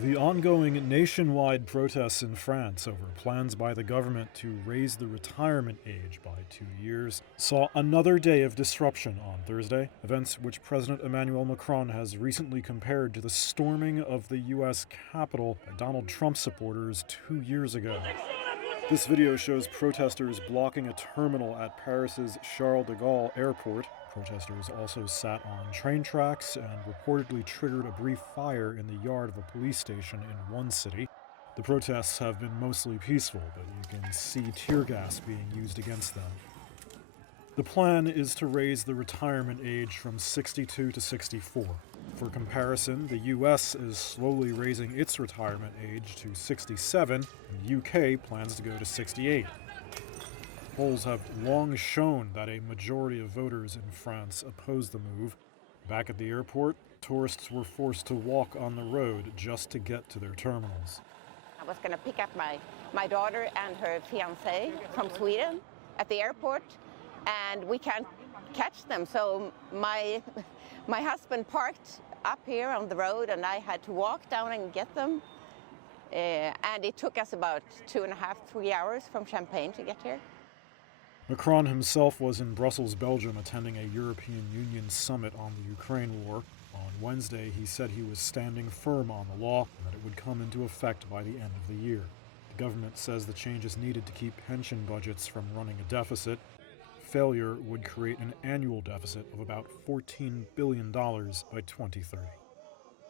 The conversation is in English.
The ongoing nationwide protests in France over plans by the government to raise the retirement age by 2 years saw another day of disruption on Thursday, events which President Emmanuel Macron has recently compared to the storming of the U.S. Capitol by Donald Trump supporters 2 years ago. This video shows protesters blocking a terminal at Paris's Charles de Gaulle airport. Protesters also sat on train tracks and reportedly triggered a brief fire in the yard of a police station in one city. The protests have been mostly peaceful, but you can see tear gas being used against them. The plan is to raise the retirement age from 62 to 64. For comparison, the US is slowly raising its retirement age to 67, and the UK plans to go to 68. Polls have long shown that a majority of voters in France oppose the move. Back at the airport, tourists were forced to walk on the road just to get to their terminals. I was going to pick up my daughter and her fiancé from Sweden at the airport, and we can't catch them. So my husband parked up here on the road, and I had to walk down and get them. And it took us about 2.5, 3 hours from Champagne to get here. Macron himself was in Brussels, Belgium, attending a European Union summit on the Ukraine war. On Wednesday, he said he was standing firm on the law and that it would come into effect by the end of the year. The government says the change is needed to keep pension budgets from running a deficit. Failure would create an annual deficit of about $14 billion by 2030.